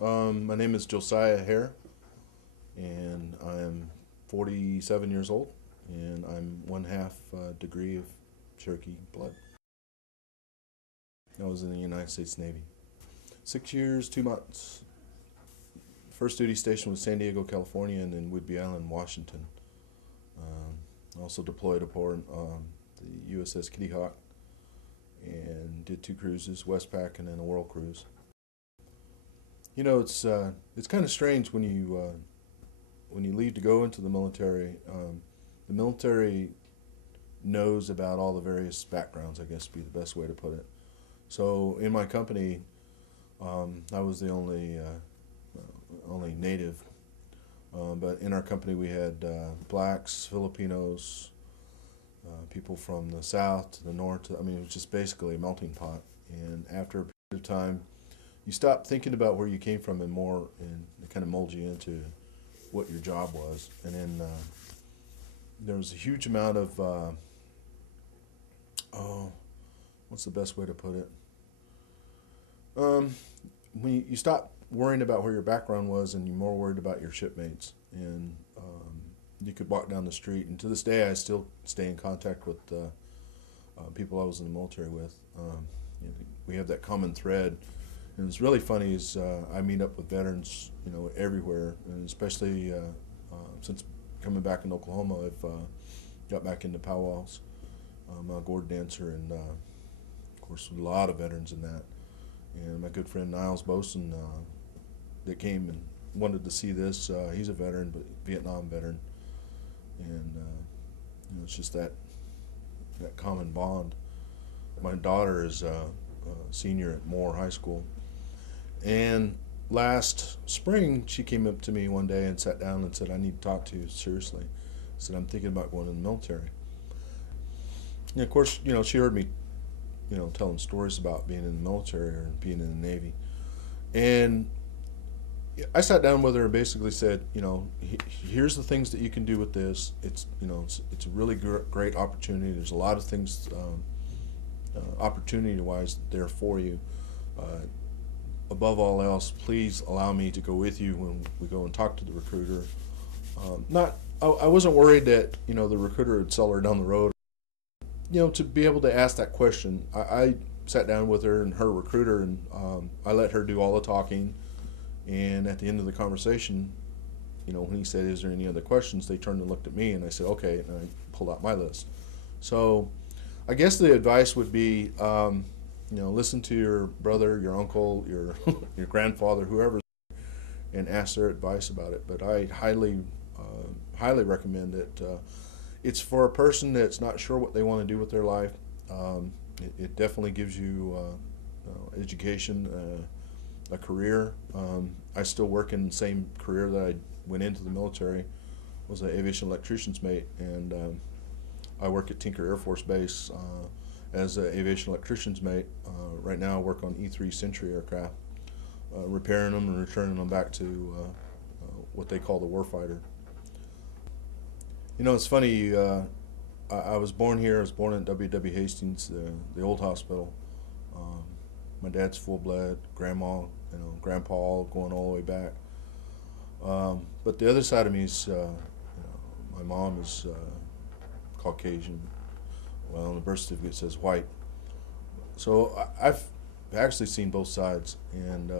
My name is Josiah Hare, and I'm 47 years old, and I'm one half degree of Cherokee blood. I was in the United States Navy. 6 years, 2 months. First duty station was San Diego, California, and then Whidbey Island, Washington. I also deployed aboard the USS Kitty Hawk and did 2 cruises, Westpac and then a world cruise. It's kind of strange when you leave to go into the military. The military knows about all the various backgrounds, I guess would be the best way to put it. So in my company, I was the only native, but in our company we had blacks, Filipinos, people from the south to the north. I mean, it was just basically a melting pot. And after a period of time, you stop thinking about where you came from and it kind of molds you into what your job was. And then there was a huge amount of oh, what's the best way to put it? When you stop worrying about where your background was and you're more worried about your shipmates. And you could walk down the street, and to this day I still stay in contact with people I was in the military with. We have that common thread. And it's really funny is I meet up with veterans, everywhere, and especially since coming back in Oklahoma, I've got back into powwows. I'm a gourd dancer, and of course a lot of veterans in that. And my good friend Niles Boson that came and wanted to see this. He's a veteran, but Vietnam veteran, and it's just that common bond. My daughter is a senior at Moore High School, and last spring she came up to me one day and sat down and said, "I need to talk to you seriously." I said, "I'm thinking about going in the military." And of course, she heard me, telling stories about being in the military or being in the Navy, and I sat down with her and basically said, here's the things that you can do with this. It's a really great opportunity. There's a lot of things, opportunity-wise, there for you. Above all else, please allow me to go with you when we go and talk to the recruiter. I wasn't worried that the recruiter would sell her down the road. To be able to ask that question, I sat down with her and her recruiter, and I let her do all the talking. And at the end of the conversation, when he said, "Is there any other questions?" they turned and looked at me, and I said, "Okay," and I pulled out my list. So I guess the advice would be, listen to your brother, your uncle, your your grandfather, whoever, and ask their advice about it. But I highly recommend it. It's for a person that's not sure what they want to do with their life. It definitely gives you education, a career. I still work in the same career that I went into the military. Was an aviation electrician's mate, and I work at Tinker Air Force Base as an aviation electrician's mate. Right now I work on E-3 Century aircraft, repairing them and returning them back to what they call the warfighter. It's funny. I was born here. I was born at W.W. Hastings, the old hospital. My dad's full-blood, grandma, grandpa, all going all the way back. But the other side of me is, my mom is Caucasian. Well, on the birth certificate it says white. So I've actually seen both sides, and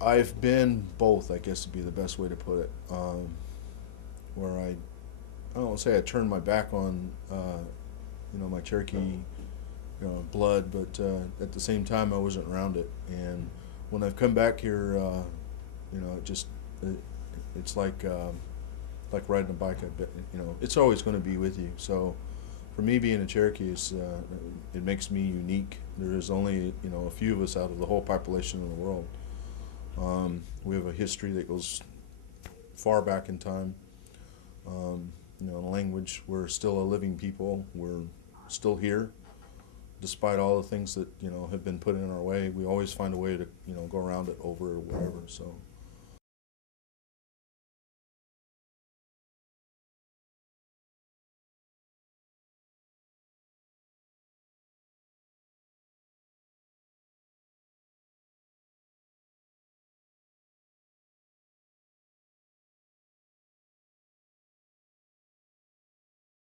I've been both, I guess would be the best way to put it. Where I don't want to say I turned my back on, my Cherokee blood, but at the same time I wasn't around it. And when I've come back here, it's like riding a bike. It's always going to be with you. So for me, being a Cherokee, it makes me unique. There is only a few of us out of the whole population in the world. We have a history that goes far back in time. Language. We're still a living people. We're still here, despite all the things that have been put in our way. We always find a way to go around it over or whatever. So.